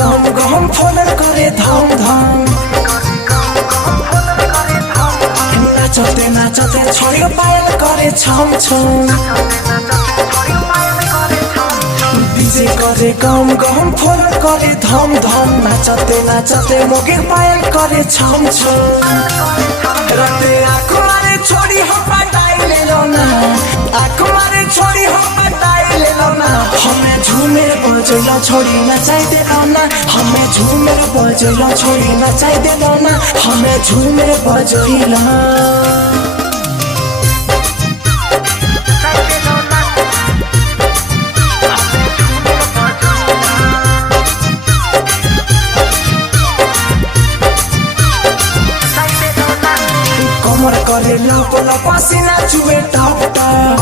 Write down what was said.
गम गम फलर करे धम धम नाचते नाचते छोरी पायल करे छम छम डीजे करे गम गम फलर करे धम धम नाचते नाचते मोगे पायल करे छम छम राते आँखों मारे छोरी हो पटाई ले लो ना आँखों मारे छोरी हो पटाई ले लो ना हमें झूमेर बजैला छोरी नचाई दे लो ना हमें झूमेर बजैला छोरी नचाई दे लो ना हमें झूमेर बजैला कमर करे लप लप पसीना चुए टप टप